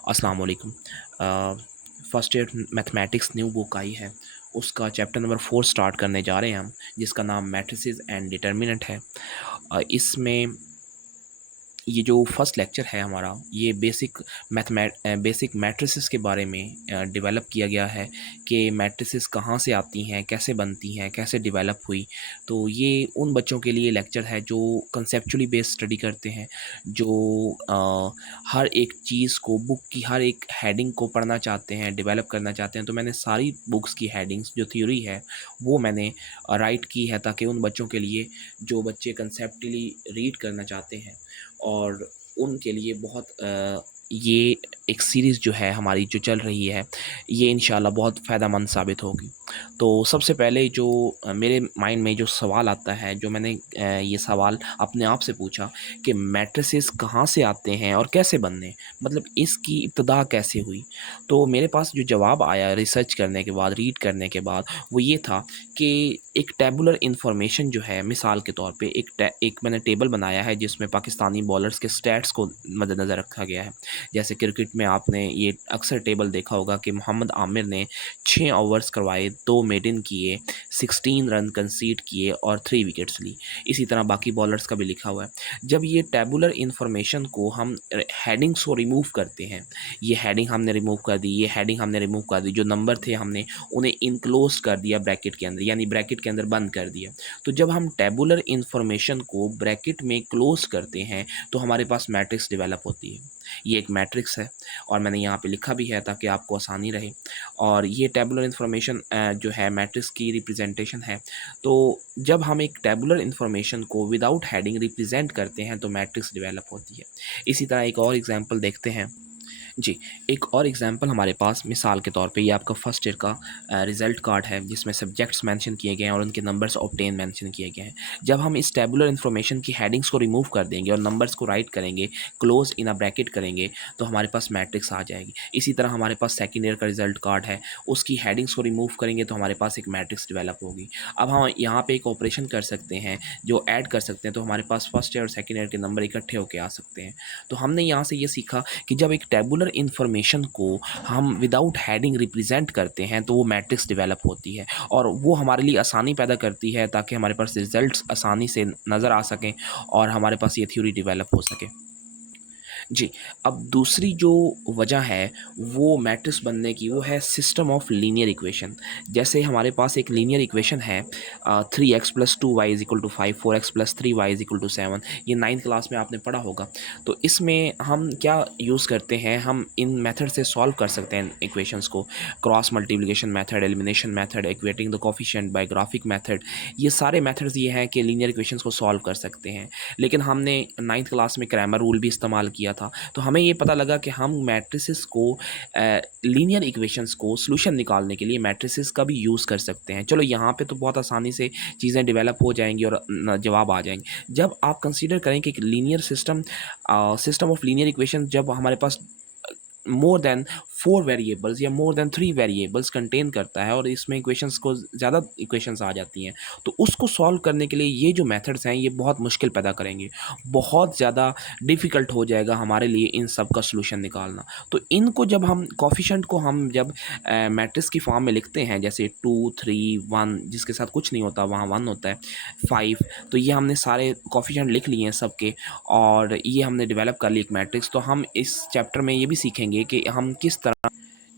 अस्सलाम वालेकुम। First year mathematics new book आई है, उसका चैप्टर नंबर 4 स्टार्ट करने जा रहे हैं हम, जिसका नाम मैट्रिसेस एंड डिटर्मिनेंट है। इसमें ये जो फर्स्ट लेक्चर है हमारा, ये बेसिक मैट्रिसेस के बारे में डेवलप किया गया है कि मैट्रिसेस कहाँ से आती हैं, कैसे बनती हैं, कैसे डेवलप हुई। तो ये उन बच्चों के लिए लेक्चर है जो कंसेप्चुअली बेस्ड स्टडी करते हैं, जो हर एक चीज़ को, बुक की हर एक हेडिंग को पढ़ना चाहते हैं, डेवलप करना चाहते हैं। तो मैंने सारी बुक्स की हेडिंग्स जो थ्योरी है वो मैंने राइट की है, ताकि उन बच्चों के लिए जो बच्चे कंसेप्टली रीड करना चाहते हैं और उनके लिए बहुत ये एक सीरीज़ जो है हमारी जो चल रही है, ये इंशाल्लाह बहुत फ़ायदेमंद साबित होगी। तो सबसे पहले जो मेरे माइंड में जो सवाल आता है, जो मैंने ये सवाल अपने आप से पूछा कि मैट्रिसेस कहाँ से आते हैं और कैसे बने, मतलब इसकी इब्तिदा कैसे हुई। तो मेरे पास जो जवाब आया रिसर्च करने के बाद, रीड करने के बाद, वो ये था कि एक टेबुलर इन्फॉर्मेशन जो है, मिसाल के तौर पे एक मैंने टेबल बनाया है जिसमें पाकिस्तानी बॉलर्स के स्टैट्स को मद्देनज़र रखा गया है। जैसे क्रिकेट में आपने ये अक्सर टेबल देखा होगा कि मोहम्मद आमिर ने 6 ओवर्स करवाए, 2 मेडन किए, 16 रन कंसीड किए और 3 विकेट्स ली। इसी तरह बाकी बॉलर्स का भी लिखा हुआ है। जब ये टेबुलर इन्फॉर्मेशन को हम हेडिंग्स को रिमूव करते हैं, ये हेडिंग हमने रिमूव कर दी, ये हेडिंग हमने रिमूव कर दी, जो नंबर थे हमने उन्हें इनक्लोज कर दिया ब्रैकेट के अंदर, यानी ब्रैकेट के अंदर बंद कर दिया। तो जब हम टेबुलर इन्फॉर्मेशन को ब्रैकेट में क्लोज करते हैं तो हमारे पास मैट्रिक्स डेवलप होती है। ये एक मैट्रिक्स है और मैंने यहाँ पे लिखा भी है ताकि आपको आसानी रहे। और ये टेबुलर इन्फॉर्मेशन जो है मैट्रिक्स की रिप्रेजेंटेशन है। तो जब हम एक टेबुलर इन्फॉर्मेशन को विदाउट हेडिंग रिप्रेजेंट करते हैं तो मैट्रिक्स डेवलप होती है। इसी तरह एक और एग्जांपल देखते हैं। जी, एक और एग्जांपल हमारे पास, मिसाल के तौर पे ये आपका फर्स्ट ईयर का रिज़ल्ट कार्ड है जिसमें सब्जेक्ट्स मेंशन किए गए हैं और उनके नंबर्स ऑब्टेन मेंशन किए गए हैं। जब हम इस टेबुलर इन्फॉर्मेशन की हेडिंग्स को रिमूव कर देंगे और नंबर्स को राइट करेंगे, क्लोज इन अ ब्रैकेट करेंगे, तो हमारे पास मैट्रिक्स आ जाएगी। इसी तरह हमारे पास सेकंड ईयर का रिज़ल्ट कार्ड है, उसकी हेडिंग्स को रिमूव करेंगे तो हमारे पास एक मैट्रिक्स डेवलप होगी। अब हम यहाँ पे एक ऑपरेशन कर सकते हैं जो ऐड कर सकते हैं, तो हमारे पास फर्स्ट ईयर और सेकंड ईयर के नंबर इकट्ठे होके आ सकते हैं। तो हमने यहाँ से ये सीखा कि जब एक टेबुलर इन्फॉर्मेशन को हम विदाउट हेडिंग रिप्रेजेंट करते हैं तो वो मैट्रिक्स डेवलप होती है और वो हमारे लिए आसानी पैदा करती है ताकि हमारे पास रिजल्ट्स आसानी से नज़र आ सकें और हमारे पास ये थ्योरी डेवलप हो सके। जी, अब दूसरी जो वजह है वो मैट्रिक्स बनने की, वो है सिस्टम ऑफ लीनियर इक्वेशन। जैसे हमारे पास एक लीनियर इक्वेशन है 3x + 2y = 5, 4x + 3y = 7। ये 9th क्लास में आपने पढ़ा होगा। तो इसमें हम क्या यूज़ करते हैं, हम इन मेथड से सॉल्व कर सकते हैं इक्वेशंस को। Cross multiplication method, elimination method, equating the coefficient by graphic method, ये सारे मेथड्स ये हैं कि लीनियर इक्वेशंस को सॉल्व कर सकते हैं। लेकिन हमने 9th क्लास में क्रैमर रूल भी इस्तेमाल किया था, तो हमें ये पता लगा कि हम मैट्रिसेस को, लीनियर इक्वेशंस को सॉल्यूशन निकालने के लिए मैट्रिसेस का भी यूज़ कर सकते हैं। चलो यहाँ पे तो बहुत आसानी से चीज़ें डेवलप हो जाएंगी और जवाब आ जाएंगे। जब आप कंसीडर करें कि linear system of linear equation, जब हमारे पास मोर देन 4 वेरिएबल्स या मोर देन 3 वेरिएबल्स कंटेन करता है और इसमें इक्वेशंस को ज़्यादा इक्वेशंस आ जाती हैं, तो उसको सॉल्व करने के लिए ये जो मेथड्स हैं ये बहुत मुश्किल पैदा करेंगे। बहुत ज़्यादा डिफ़िकल्ट हो जाएगा हमारे लिए इन सब का सॉल्यूशन निकालना। तो इनको जब हम कोएफिशिएंट को हम जब मैट्रिक्स की फॉर्म में लिखते हैं, जैसे 2, 3, 1, जिसके साथ कुछ नहीं होता वहाँ 1 होता है, 5, तो ये हमने सारे कोएफिशिएंट लिख लिए हैं सबके और ये हमने डेवलप कर ली एक मैट्रिक्स। तो हम इस चैप्टर में ये भी सीखेंगे कि हम किस तरह,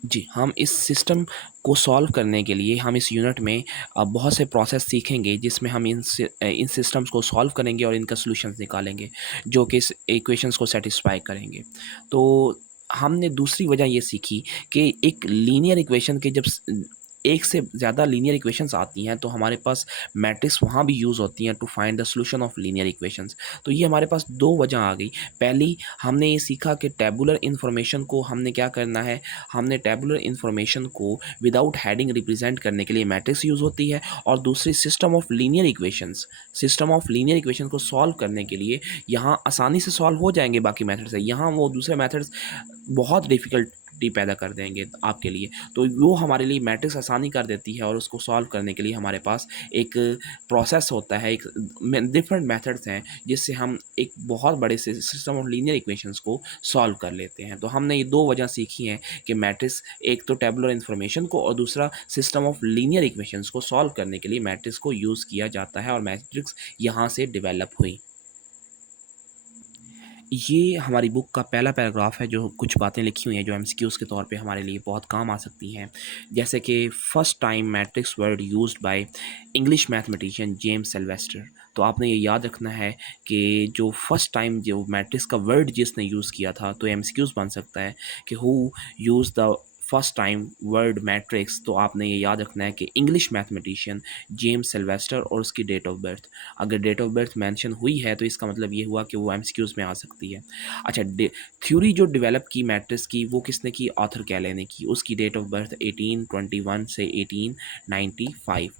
जी, हम इस सिस्टम को सॉल्व करने के लिए हम इस यूनिट में बहुत से प्रोसेस सीखेंगे जिसमें हम इन सिस्टम्स को सॉल्व करेंगे और इनका सॉल्यूशंस निकालेंगे जो कि इस इक्वेशंस को सेटिस्फाई करेंगे। तो हमने दूसरी वजह ये सीखी कि एक लीनियर इक्वेशन के जब एक से ज़्यादा लीनियर इक्वेशंस आती हैं तो हमारे पास मैट्रिक्स वहाँ भी यूज़ होती हैं to find the solution of linear equations. तो ये हमारे पास दो वजह आ गई। पहली, हमने ये सीखा कि टेबुलर इन्फॉर्मेशन को हमने क्या करना है, हमने टेबुलर इन्फॉर्मेशन को विदाउट हेडिंग रिप्रेजेंट करने के लिए मैट्रिक्स यूज़ होती है। और दूसरी, सिस्टम ऑफ लीनियर इक्वेशन को सॉल्व करने के लिए यहाँ आसानी से सॉल्व हो जाएंगे बाकी मेथड से, यहाँ वो दूसरे मेथड्स बहुत सिंपलिसिटी पैदा कर देंगे आपके लिए। तो वो हमारे लिए मैट्रिक्स आसानी कर देती है और उसको सॉल्व करने के लिए हमारे पास एक प्रोसेस होता है, एक डिफरेंट मेथड्स हैं जिससे हम एक बहुत बड़े से सिस्टम ऑफ लीनियर इक्वेशंस को सॉल्व कर लेते हैं। तो हमने ये दो वजह सीखी हैं कि मैट्रिक्स, एक तो टेबुलर इन्फॉर्मेशन को और दूसरा सिस्टम ऑफ लीनियर इक्वेशंस को सॉल्व करने के लिए मैट्रिक्स को यूज़ किया जाता है और मैट्रिक्स यहाँ से डेवलप हुई। ये हमारी बुक का पहला पैराग्राफ है जो कुछ बातें लिखी हुई हैं जो एमसीक्यूज़ के तौर पे हमारे लिए बहुत काम आ सकती हैं। जैसे कि first time matrix word used by English mathematician James Sylvester. तो आपने ये याद रखना है कि जो फर्स्ट टाइम जो मैट्रिक्स का वर्ड जिसने यूज़ किया था, तो एमसीक्यूज़ बन सकता है कि who use the first time word matrix. तो आपने ये याद रखना है कि इंग्लिश मैथमेटिशियन जेम्स सिल्वेस्टर और उसकी डेट ऑफ बर्थ। अगर डेट ऑफ बर्थ मेंशन हुई है तो इसका मतलब ये हुआ कि वो एमसीक्यूज़ में आ सकती है। अच्छा, थ्योरी जो डेवलप की मैट्रिक्स की वो किसने की? आर्थर कैले ने की। उसकी डेट ऑफ बर्थ 1821 से 1895।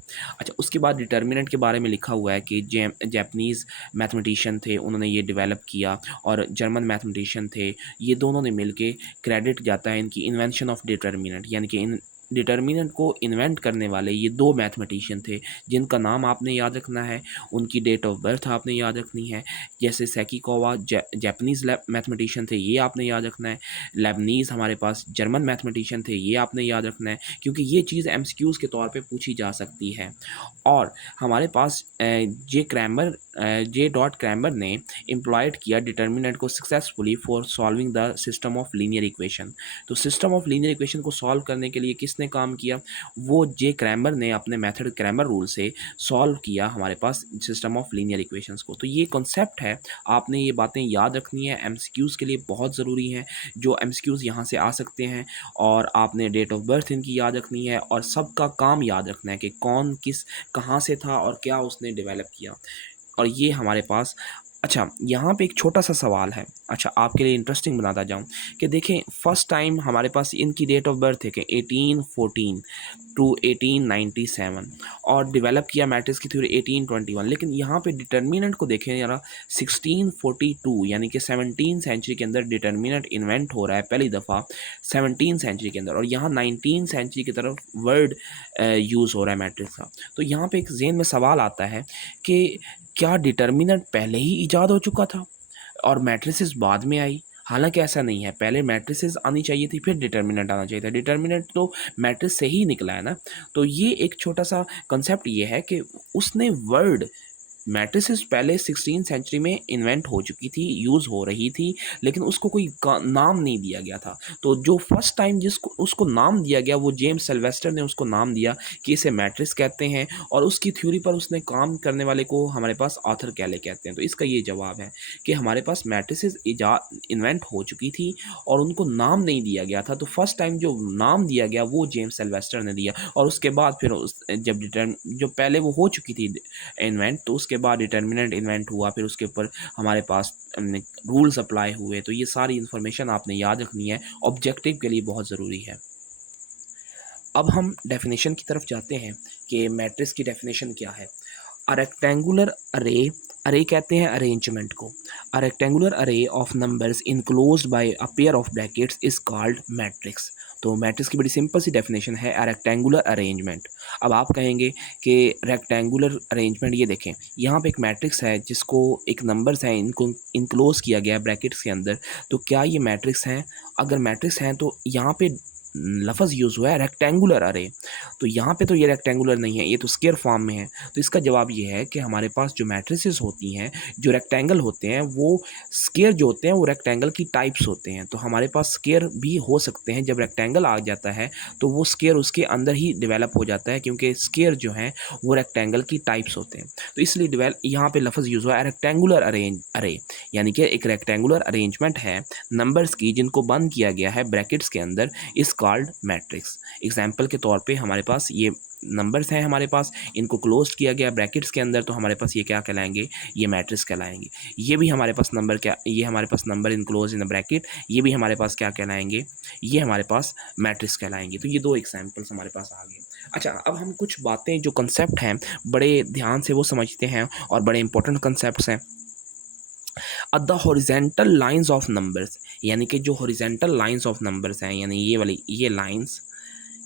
अच्छा, उसके बाद डिटर्मिनेंट के बारे में लिखा हुआ है कि जैपनीज़ मैथमेटिशियन थे, उन्होंने ये डेवलप किया, और जर्मन मैथमेटिशियन थे। ये दोनों ने मिलके क्रेडिट जाता है इनकी इन्वेंशन ऑफ डिटर्मिनेंट, यानी कि इन डिटर्मिनेंट को इन्वेंट करने वाले ये दो मैथमेटिशियन थे जिनका नाम आपने याद रखना है, उनकी डेट ऑफ बर्थ आपने याद रखनी है। जैसे सेकिकोवा जापानीज़ मैथमेटिशियन थे, ये आपने याद रखना है। लेबनीज़ हमारे पास जर्मन मैथमेटिशियन थे, ये आपने याद रखना है, क्योंकि ये चीज़ एमसीक्यूज़ के तौर पे पूछी जा सकती है। और हमारे पास जे डॉट क्रैमर ने एम्प्लॉयड किया डिटर्मिनेंट को successfully for solving the system of linear equation. तो सिस्टम ऑफ लीनियर इक्वेशन को सॉल्व करने के लिए किसने काम किया? वो जे क्रैमर ने अपने मेथड क्रैमर रूल से सॉल्व किया हमारे पास सिस्टम ऑफ लीनियर इक्वेशंस को। तो ये कॉन्सेप्ट है, आपने ये बातें याद रखनी है, एमसीक्यूज़ के लिए बहुत ज़रूरी हैं। जो एमसीक्यूज़ यहाँ से आ सकते हैं, और आपने डेट ऑफ बर्थ इनकी याद रखनी है, और सबका काम याद रखना है कि कौन किस कहाँ से था और क्या उसने डेवलप किया। और ये हमारे पास, अच्छा यहाँ पे एक छोटा सा सवाल है, अच्छा आपके लिए इंटरेस्टिंग बनाता जाऊँ, कि देखें फर्स्ट टाइम हमारे पास इनकी डेट ऑफ बर्थ है कि 1814 टू 1897, और डेवलप किया मैट्रिक्स की थ्योरी 1821। लेकिन यहाँ पे डिटर्मिनेंट को देखें ज़रा, 1642 यानी कि 17 सेंचुरी के अंदर डिटर्मिनेंट इन्वेंट हो रहा है पहली दफ़ा 17 सेंचुरी के अंदर, और यहाँ 19 सेंचुरी की तरफ वर्ड यूज़ हो रहा है मैट्रिक्स का। तो यहाँ पे एक ज़हन में सवाल आता है कि क्या डिटर्मिनेंट पहले ही ईजाद हो चुका था और मैट्रिसेस बाद में आई? हालांकि ऐसा नहीं है, पहले मैट्रिसेस आनी चाहिए थी, फिर डिटर्मिनेंट आना चाहिए था। डिटर्मिनेंट तो मैट्रिक्स से ही निकला है ना। तो ये एक छोटा सा कंसेप्ट ये है कि उसने वर्ड मैट्रिसेस पहले 16 सेंचुरी में इन्वेंट हो चुकी थी, यूज़ हो रही थी, लेकिन उसको कोई नाम नहीं दिया गया था। तो जो फर्स्ट टाइम जिसको उसको नाम दिया गया, वो जेम्स सिल्वेस्टर ने उसको नाम दिया कि इसे मैट्रिक्स कहते हैं, और उसकी थ्योरी पर उसने काम करने वाले को हमारे पास आर्थर कैले कहते हैं। तो इसका ये जवाब है कि हमारे पास मैट्रिसेस इन्वेंट हो चुकी थी और उनको नाम नहीं दिया गया था। तो फर्स्ट टाइम जो नाम दिया गया वो जेम्स सिल्वेस्टर ने दिया, और उसके बाद फिर जो पहले वो हो चुकी थी इन्वेंट, तो उसके बाद डिटर्मिनेंट इन्वेंट हुआ, फिर उसके ऊपर हमारे पास रूल्स अप्लाई हुए। तो ये सारी इन्फॉर्मेशन आपने याद रखनी है, ऑब्जेक्टिव के लिए बहुत ज़रूरी है। अब हम डेफिनेशन की तरफ जाते हैं कि मैट्रिक्स की डेफिनेशन क्या है। अ रेक्टेंगुलर अरे, अरे कहते हैं अरेंजमेंट को। अ रेक्टेंगुलर अरे of numbers enclosed bye a pair of brackets is called matrix. तो मैट्रिक्स की बड़ी सिंपल सी डेफिनेशन है अ रेक्टेंगुलर अरेंजमेंट। अब आप कहेंगे कि रेक्टेंगुलर अरेंजमेंट, ये देखें यहाँ पे एक मैट्रिक्स है जिसको एक नंबर्स हैं, इनको इनक्लोज किया गया है ब्रैकेट्स के अंदर। तो क्या ये मैट्रिक्स हैं? अगर मैट्रिक्स हैं तो यहाँ पे लफ्ज़ यूज़ हुआ है रेक्टेंगुलर अरे। तो यहाँ पे तो ये रेक्टेंगुलर नहीं है, ये तो स्क्वायर फॉर्म में है। तो इसका जवाब ये है कि हमारे पास जो मैट्रिसेस होती हैं, जो रेक्टेंगल होते हैं, वो स्क्वायर जो होते हैं वो रेक्टेंगल की टाइप्स होते हैं। तो हमारे पास स्क्वायर भी हो सकते हैं, जब रेक्टेंगल आ जाता है तो वो स्क्वायर उसके अंदर ही डेवलप हो जाता है, क्योंकि स्क्वायर जो हैं वो रेक्टेंगल की टाइप्स होते हैं। तो इसलिए यहाँ पे लफ्ज़ यूज़ हुआ है रेक्टेंगुलर अरे, यानी कि एक रेक्टेंगुलर अरेंजमेंट है नंबर्स की जिनको बंद किया गया है ब्रैकेट्स के अंदर, इस कॉल्ड मैट्रिक्स। एग्जाम्पल के तौर पे हमारे पास ये नंबर्स हैं, हमारे पास इनको क्लोज किया गया ब्रैकेट्स के अंदर, तो हमारे पास ये क्या कहलाएंगे? ये मैट्रिक्स कहलाएंगे। ये भी हमारे पास नंबर क्या, ये हमारे पास number enclose in the bracket, ये भी हमारे पास क्या कहलाएंगे? ये हमारे पास मैट्रिक्स कहलाएंगे। तो ये दो एग्जाम्पल्स हमारे पास आ गए। अच्छा, अब हम कुछ बातें जो कंसेप्ट हैं बड़े ध्यान से वो समझते हैं और बड़े इंपॉर्टेंट कंसेप्ट हैं। The horizontal lines of numbers, यानी कि जो हॉरिजेंटल लाइंस ऑफ नंबर्स हैं, यानी ये वाली ये लाइंस,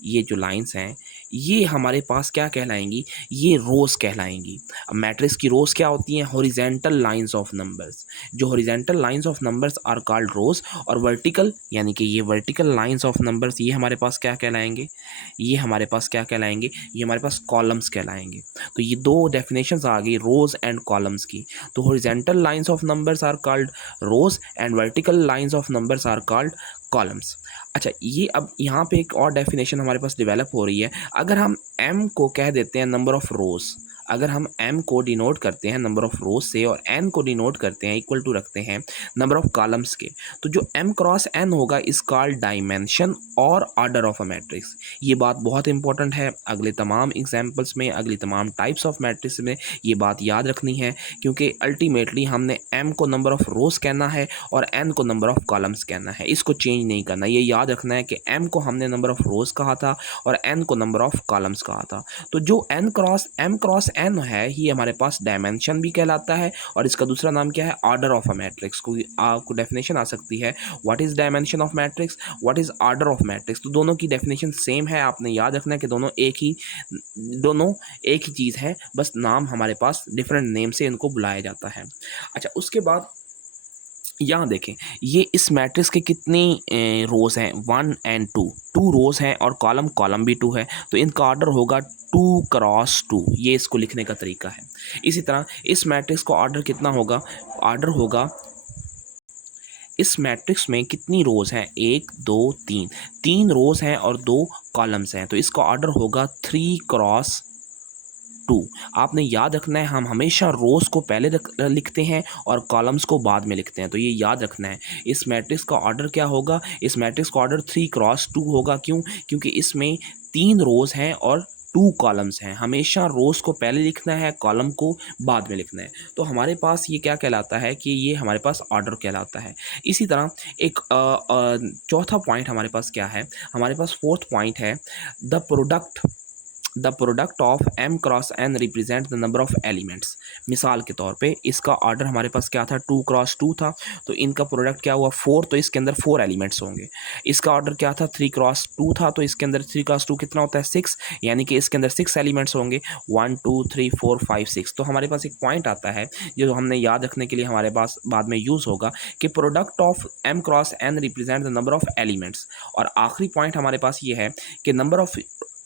ये जो लाइंस हैं ये हमारे पास क्या कहलाएंगी, ये रोज़ कहलाएंगी। अब मैट्रिक्स की रोज़ क्या होती हैं, हॉरिजेंटल लाइंस ऑफ नंबर्स। जो horizontal lines of numbers are called rows, और वर्टिकल यानी कि ये वर्टिकल लाइंस ऑफ नंबर्स ये हमारे पास क्या कहलाएंगे, ये हमारे पास क्या कहलाएंगे, ये हमारे पास कॉलम्स कहलाएंगे। तो ये दो डेफिनेशंस आ गई रोज़ एंड कॉलम्स की। तो horizontal lines of numbers are called rows and vertical lines of numbers are called columns. अच्छा, ये अब यहाँ पे एक और डेफिनेशन हमारे पास डेवलप हो रही है। अगर हम m को कह देते हैं नंबर ऑफ़ रोज़, अगर हम m को डिनोट करते हैं नंबर ऑफ़ रोज़ से और n को डिनोट करते हैं, इक्वल टू रखते हैं नंबर ऑफ़ कॉलम्स के, तो जो m क्रॉस n होगा इस कॉल्ड डायमेंशन और ऑर्डर ऑफ अ मैट्रिक्स। ये बात बहुत इंपॉर्टेंट है, अगले तमाम एग्जाम्पल्स में, अगली तमाम टाइप्स ऑफ मैट्रिक्स में ये बात याद रखनी है, क्योंकि अल्टीमेटली हमने m को नंबर ऑफ़ रोज़ कहना है और n को नंबर ऑफ़ कॉलम्स कहना है, इसको चेंज नहीं करना। ये याद रखना है कि m को हमने नंबर ऑफ़ रोज़ कहा था और n को नंबर ऑफ़ कॉलम्स कहा था। तो जो m क्रॉस n है ये हमारे पास डायमेंशन भी कहलाता है, और इसका दूसरा नाम क्या है, ऑर्डर ऑफ अ मैट्रिक्स। कोई आपको डेफिनेशन आ सकती है, what is dimension of matrix, what is order of matrix. तो दोनों की डेफिनेशन सेम है, आपने याद रखना है कि दोनों एक ही चीज़ है, बस नाम हमारे पास डिफरेंट नेम से इनको बुलाया जाता है। अच्छा, उसके बाद यहाँ देखें, ये इस मैट्रिक्स के कितनी रोज़ हैं, 1 एंड 2, 2 रोज़ हैं और कॉलम भी 2 है, तो इनका ऑर्डर होगा 2 क्रॉस 2, ये इसको लिखने का तरीका है। इसी तरह इस मैट्रिक्स का ऑर्डर कितना होगा, ऑर्डर होगा, इस मैट्रिक्स में कितनी रोज़ हैं, 1 2 3, 3 रोज़ हैं और 2 कॉलम्स हैं, तो इसका ऑर्डर होगा 3 क्रॉस 2। आपने याद रखना है, हम हमेशा रोज़ को पहले लिखते हैं और कॉलम्स को बाद में लिखते हैं, तो ये याद रखना है। इस मैट्रिक्स का ऑर्डर क्या होगा, इस मैट्रिक्स का ऑर्डर 3 क्रॉस 2 होगा। क्यों, क्योंकि इसमें 3 रोज़ हैं और 2 कॉलम्स हैं, हमेशा रोज़ को पहले लिखना है, कॉलम को बाद में लिखना है। तो हमारे पास ये क्या कहलाता है कि ये हमारे पास ऑर्डर कहलाता है। इसी तरह एक चौथा पॉइंट हमारे पास क्या है, हमारे पास फोर्थ पॉइंट है, the product of m cross n represent the number of elements. मिसाल के तौर पे इसका ऑर्डर हमारे पास क्या था, 2 क्रॉस 2 था, तो इनका प्रोडक्ट क्या हुआ, 4, तो इसके अंदर 4 एलिमेंट्स होंगे। इसका ऑर्डर क्या था, 3 क्रॉस 2 था, तो इसके अंदर 3 क्रॉस 2 कितना होता है, 6, यानी कि इसके अंदर 6 एलिमेंट्स होंगे, 1 2 3 4 5 6। तो हमारे पास एक पॉइंट आता है जो हमने याद रखने के लिए हमारे पास बाद में यूज़ होगा कि product of m cross n represent the number of elements. और आखिरी पॉइंट हमारे पास ये है कि number of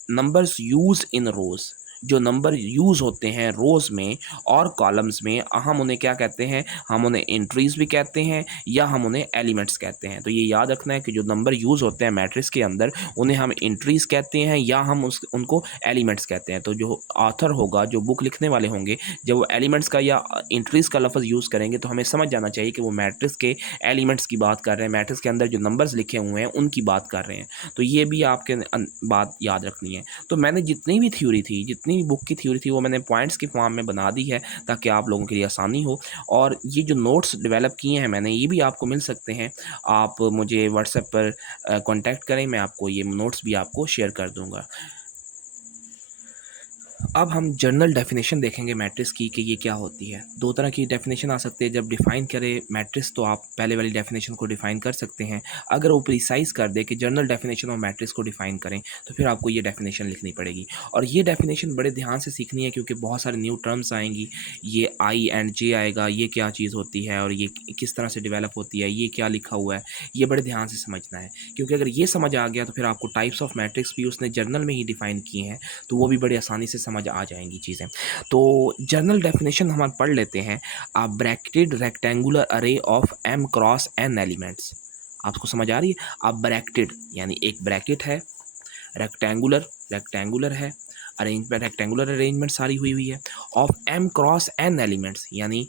numbers use in rows, जो नंबर यूज़ होते हैं रोज़ में और कॉलम्स में, हम उन्हें क्या कहते हैं, हम उन्हें एंट्रीज़ भी कहते हैं या हम उन्हें एलिमेंट्स कहते हैं। तो ये याद रखना है कि जो नंबर यूज़ होते हैं मैट्रिक्स के अंदर उन्हें हम एंट्रीज़ कहते हैं या हम उनको एलिमेंट्स कहते हैं। तो जो ऑथर होगा, जो बुक लिखने वाले होंगे, जब वो एलिमेंट्स का या एंट्रीज़ का लफ्ज़ यूज़ करेंगे तो हमें समझ जाना चाहिए कि वो मैट्रिक्स के एलिमेंट्स की बात कर रहे हैं, मैट्रिक्स के अंदर जो नंबर्स लिखे हुए हैं उनकी बात कर रहे हैं। तो ये भी आपके बात याद रखनी है। तो मैंने जितनी भी थ्योरी थी, जितनी भी बुक की थ्योरी थी, वो मैंने पॉइंट्स की फॉर्म में बना दी है ताकि आप लोगों के लिए आसानी हो। और ये जो नोट्स डेवलप किए हैं मैंने, ये भी आपको मिल सकते हैं। आप मुझे व्हाट्सएप पर कांटेक्ट करें, मैं आपको ये नोट्स भी आपको शेयर कर दूँगा। अब हम जनरल डेफिनेशन देखेंगे मैट्रिक्स की कि ये क्या होती है। दो तरह की डेफिनेशन आ सकती है। जब डिफ़ाइन करें मैट्रिक्स तो आप पहले वाली डेफिनेशन को डिफ़ाइन कर सकते हैं। अगर वो प्रिसाइज़ कर दे कि जनरल डेफिनेशन ऑफ मैट्रिक्स को डिफ़ाइन करें तो फिर आपको ये डेफिनेशन लिखनी पड़ेगी। और ये डेफिनेशन बड़े ध्यान से सीखनी है क्योंकि बहुत सारे न्यू टर्म्स आएंगी। ये आई एंड जे आएगा, ये क्या चीज़ होती है और ये किस तरह से डेवलप होती है, ये क्या लिखा हुआ है, ये बड़े ध्यान से समझना है। क्योंकि अगर ये समझ आ गया तो फिर आपको टाइप्स ऑफ मैट्रिक्स भी उसने जर्नल में ही डिफ़ाइन किए हैं, तो वो भी बड़ी आसानी से समझ आ जाएंगी चीज़ें। तो जनरल डेफिनेशन हम पढ़ लेते हैं। अ ब्रैकेटेड रेक्टेंगुलर अरे of m cross n elements. आपको समझ आ रही है? अब ब्रैकेटेड यानी एक ब्रैकेट है, रेक्टेंगुलर है, अरेंजमेंट रेक्टेंगुलर अरेंजमेंट सारी हुई है, of m cross n elements, यानी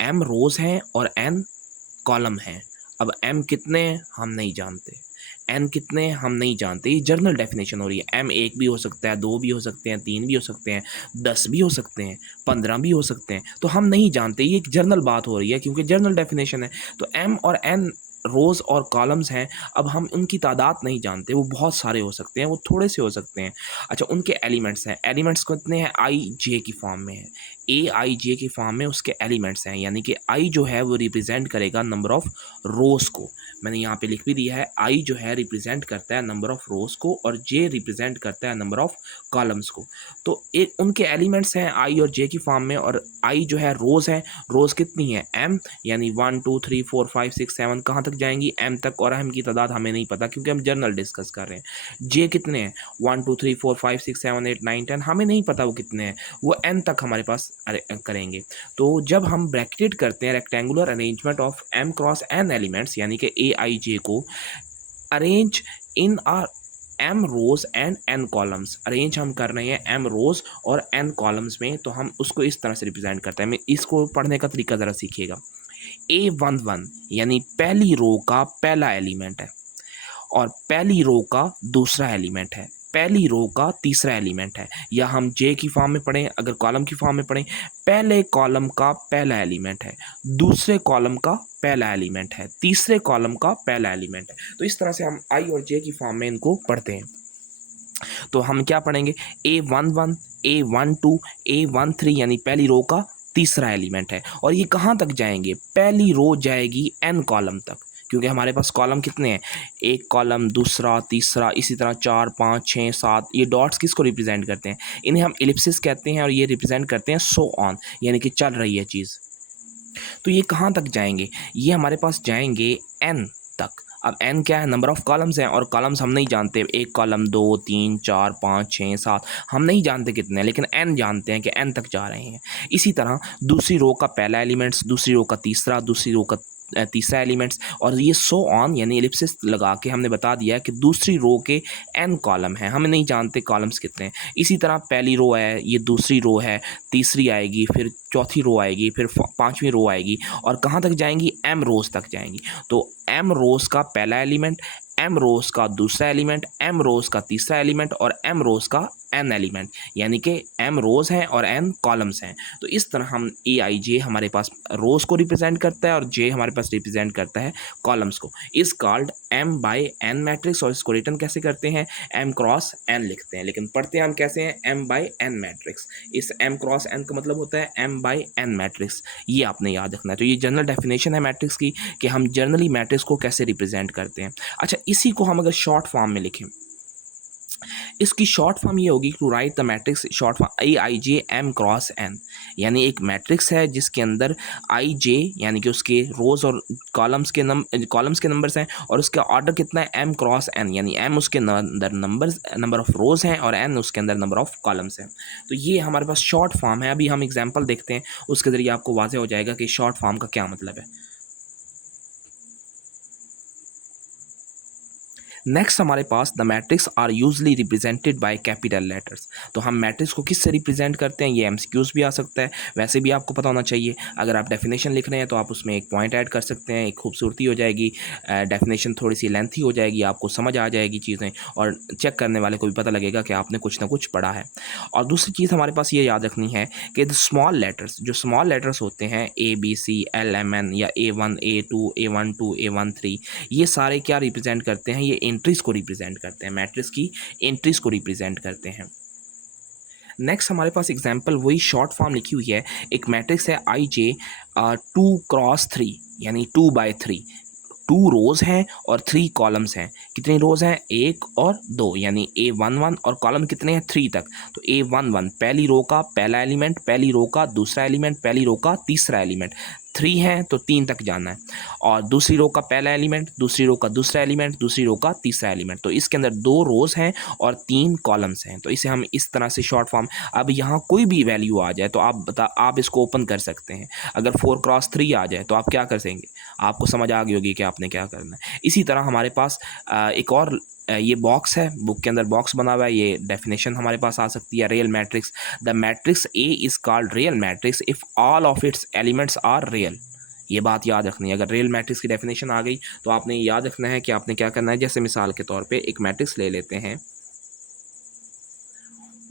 m रोज़ हैं और n कॉलम हैं। अब m कितने हम नहीं जानते, n कितने हम नहीं जानते, ये जर्नल डेफिनेशन हो रही है। m 1 भी हो सकता है, 2 भी हो सकते हैं, 3 भी हो सकते हैं, 10 भी हो सकते हैं, 15 भी हो सकते हैं, तो हम नहीं जानते। ये एक जर्नल बात हो रही है क्योंकि जर्नल डेफिनेशन है। तो m और n रोज़ और कॉलम्स हैं, अब हम उनकी तादाद नहीं जानते, वो बहुत सारे हो सकते हैं, वो थोड़े से हो सकते हैं। अच्छा, उनके एलिमेंट्स हैं, एलिमेंट्स कितने हैं? आई जे की फॉर्म में है, ए आई जे की फॉर्म में उसके एलिमेंट्स हैं, यानी कि आई जो है वो रिप्रेजेंट करेगा नंबर ऑफ़ रोज़ को। मैंने यहाँ पे लिख भी दिया है, आई जो है रिप्रेजेंट करता है नंबर ऑफ़ रोज़ को और जे रिप्रेजेंट करता है नंबर ऑफ़ कॉलम्स को। तो एक उनके एलिमेंट्स हैं आई और जे की फॉर्म में, और आई जो है रोज़ है, रोज़ कितनी है? एम, यानी 1 2 3 4 5 6 7 कहाँ तक जाएंगी? एम तक, और एम की तादाद हमें नहीं पता क्योंकि हम जनरल डिस्कस कर रहे हैं। जे कितने हैं? 1 2 3 4 5 6 7 8 9 10 हमें नहीं पता वो कितने हैं, वो एन तक हमारे पास करेंगे। तो जब हम ब्रैकेटेड करते हैं rectangular arrangement of M cross N elements, यानी कि ए आई जे को arrange in are M rows and N columns, arrange हम कर रहे हैं एम रोज और एन कॉलम्स में, तो हम उसको इस तरह से रिप्रेजेंट करते हैं। मैं इसको पढ़ने का तरीका ज़रा सीखिएगा। A11 यानी पहली रो का पहला एलिमेंट है, और पहली रो का दूसरा एलिमेंट है, पहली रो का तीसरा एलिमेंट है, या हम जे की फॉर्म में पढ़ें, अगर कॉलम की फॉर्म में पढ़ें, पहले कॉलम का पहला एलिमेंट है, दूसरे कॉलम का पहला एलिमेंट है, तीसरे कॉलम का पहला एलिमेंट है। तो इस तरह से हम आई और जे की फॉर्म में इनको पढ़ते हैं। तो हम क्या पढ़ेंगे? A11, A12, A13 यानी पहली रो का तीसरा एलिमेंट है, और ये कहाँ तक जाएंगे? पहली रो जाएगी एन कॉलम तक, क्योंकि हमारे पास कॉलम कितने हैं? एक कॉलम, दूसरा, तीसरा, इसी तरह 4 5 6 7। ये डॉट्स किसको रिप्रेजेंट करते हैं? इन्हें हम एलिप्सिस कहते हैं, और ये रिप्रेजेंट करते हैं सो ऑन, यानी कि चल रही है चीज़। तो ये कहाँ तक जाएंगे? ये हमारे पास जाएंगे एन तक। अब एन क्या है? नंबर ऑफ़ कॉलम्स हैं, और कॉलम्स हम नहीं जानते, एक कॉलम 2 3 4 5 6 7 हम नहीं जानते कितने हैं, लेकिन एन जानते हैं कि एन तक जा रहे हैं। इसी तरह दूसरी रो का पहला एलिमेंट्स, दूसरी रो का तीसरा, दूसरी रो का तीसरा एलिमेंट्स, और ये सो ऑन, यानी एलिप्सिस लगा के हमने बता दिया कि दूसरी रो के एन कॉलम हैं, हम नहीं जानते कॉलम्स कितने हैं। इसी तरह पहली रो है, ये दूसरी रो है, तीसरी आएगी, फिर चौथी रो आएगी, फिर पांचवी रो आएगी, और कहाँ तक जाएंगी? एम रोज तक जाएंगी। तो एम रोज का पहला एलिमेंट, एम रोज का दूसरा एलिमेंट, एम रोज का तीसरा एलिमेंट, और एम रोज का एन एलिमेंट, यानी कि एम रोज हैं और एन कॉलम्स हैं। तो इस तरह हम ए आई जे हमारे पास रोज को रिप्रेजेंट करता है, और जे हमारे पास रिप्रेजेंट करता है कॉलम्स को। Is called M by N matrix, और इसको रिटर्न कैसे करते हैं? एम क्रॉस एन लिखते हैं, लेकिन पढ़ते हम कैसे हैं? M by N matrix. इस एम क्रॉस एन का मतलब होता है एम बाई एन मैट्रिक्स, ये आपने याद रखना है। तो ये जनरल डेफिनेशन है मैट्रिक्स की, कि हम जनरली मैट्रिक्स को कैसे रिप्रेजेंट करते हैं। अच्छा, इसी को हम अगर शॉर्ट फॉर्म में लिखें, इसकी शॉर्ट फॉर्म ये होगी, to write the matrix short form A I J M cross N, यानी एक मैट्रिक्स है जिसके अंदर आई जे यानी कि उसके रोज और कॉलम्स के नंबर्स हैं, और उसका ऑर्डर कितना है? एम क्रॉस एन, यानी एम उसके अंदर नंबर ऑफ रोज हैं, और एन उसके अंदर नंबर ऑफ कॉलम्स हैं। तो ये हमारे पास शॉर्ट फॉर्म है। अभी हम एग्जाम्पल देखते हैं, उसके ज़रिए आपको वाज़ेह हो जाएगा कि शॉर्ट फॉर्म का क्या मतलब है। नेक्स्ट हमारे पास the matrix are usually represented by capital letters. तो हम मैट्रिक्स को किससे रिप्रेजेंट करते हैं? ये एमसीक्यूज भी आ सकता है, वैसे भी आपको पता होना चाहिए। अगर आप डेफिनेशन लिख रहे हैं तो आप उसमें एक पॉइंट ऐड कर सकते हैं, एक खूबसूरती हो जाएगी, डेफिनेशन थोड़ी सी लेंथी हो जाएगी, आपको समझ आ जाएगी चीज़ें, और चेक करने वाले को भी पता लगेगा कि आपने कुछ ना कुछ पढ़ा है। और दूसरी चीज़ हमारे पास ये याद रखनी है कि द स्मॉल लेटर्स, जो स्मॉल लेटर्स होते हैं A B C L M N, या A1 A2 A12 A13, ये सारे क्या रिप्रेजेंट करते हैं? ये एंट्रीज को रिप्रेजेंट करते हैं, मैट्रिक्स की एंट्रीज को रिप्रेजेंट करते हैं। नेक्स्ट हमारे पास एग्जांपल वही शॉर्ट फॉर्म लिखी हुई है। एक मैट्रिक्स है आई जे 2 क्रॉस 3, यानी 2/3, 2 रोज हैं और 3 कॉलम्स हैं। कितनी रोज हैं? 1 और 2, यानी A11, और कॉलम कितने हैं? 3 तक। तो A11 पहली रो का पहला एलिमेंट, पहली रो का दूसरा एलिमेंट, पहली रो का तीसरा एलिमेंट, 3 हैं तो 3 तक जाना है। और दूसरी रो का पहला एलिमेंट, दूसरी रो का दूसरा एलिमेंट, दूसरी रो का तीसरा एलिमेंट, तो इसके अंदर 2 रोज हैं और 3 कॉलम्स हैं। तो इसे हम इस तरह से शॉर्ट फॉर्म, अब यहाँ कोई भी वैल्यू आ जाए तो आप इसको ओपन कर सकते हैं। अगर 4 क्रॉस 3 आ जाए तो आप क्या कर देंगे? आपको समझ आ गई होगी कि आपने क्या करना है। इसी तरह हमारे पास एक और ये बॉक्स है, बुक के अंदर बॉक्स बना हुआ है, ये डेफिनेशन हमारे पास आ सकती है। Real matrix, the matrix a is called real matrix if all of its elements are real. ये बात याद रखनी है। अगर रियल मैट्रिक्स की डेफिनेशन आ गई तो आपने याद रखना है कि आपने क्या करना है। जैसे मिसाल के तौर पे एक मैट्रिक्स ले लेते हैं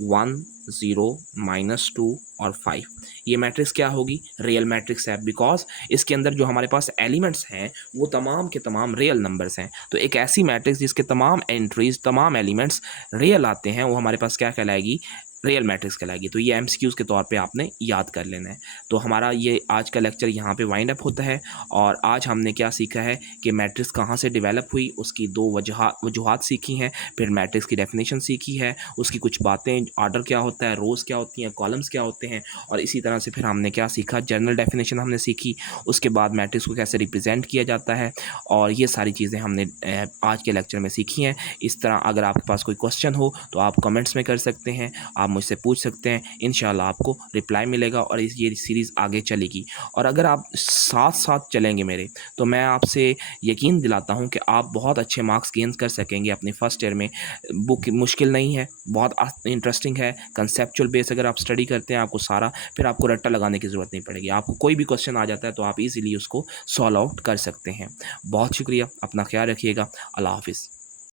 1 0 -2 और 5। ये मैट्रिक्स क्या होगी? रियल मैट्रिक्स है, बिकॉज इसके अंदर जो हमारे पास एलिमेंट्स हैं वो तमाम के तमाम रियल नंबर्स हैं। तो एक ऐसी मैट्रिक्स जिसके तमाम एंट्रीज, तमाम एलिमेंट्स रियल आते हैं, वो हमारे पास क्या कहलाएगी? रियल मैट्रिक्स कहलाएगी। तो ये एमसीक्यूज़ के तौर पे आपने याद कर लेना है। तो हमारा ये आज का लेक्चर यहाँ पे वाइंड अप होता है। और आज हमने क्या सीखा है कि मैट्रिक्स कहाँ से डेवलप हुई, उसकी दो वजूहात सीखी हैं, फिर मैट्रिक्स की डेफिनेशन सीखी है, उसकी कुछ बातें, आर्डर क्या होता है, रोज़ क्या होती हैं, कॉलम्स क्या होते हैं, और इसी तरह से फिर हमने क्या सीखा, जनरल डेफिनेशन हमने सीखी। उसके बाद मैट्रिक्स को कैसे रिप्रेजेंट किया जाता है, और ये सारी चीज़ें हमने आज के लेक्चर में सीखी हैं। इस तरह अगर आपके पास कोई क्वेश्चन हो तो आप कमेंट्स में कर सकते हैं, आप मुझसे पूछ सकते हैं, इंशाल्लाह आपको रिप्लाई मिलेगा और ये सीरीज़ आगे चलेगी। और अगर आप साथ साथ चलेंगे मेरे, तो मैं आपसे यकीन दिलाता हूँ कि आप बहुत अच्छे मार्क्स गेन कर सकेंगे अपनी फ़र्स्ट ईयर में। बुक मुश्किल नहीं है, बहुत इंटरेस्टिंग है, कंसेप्चुअल बेस अगर आप स्टडी करते हैं आपको सारा, फिर आपको रट्टा लगाने की ज़रूरत नहीं पड़ेगी। आपको कोई भी क्वेश्चन आ जाता है तो आप ईज़िली उसको सॉल्व आउट कर सकते हैं। बहुत शुक्रिया, अपना ख्याल रखिएगा। अल्लाह हाफ़िज़।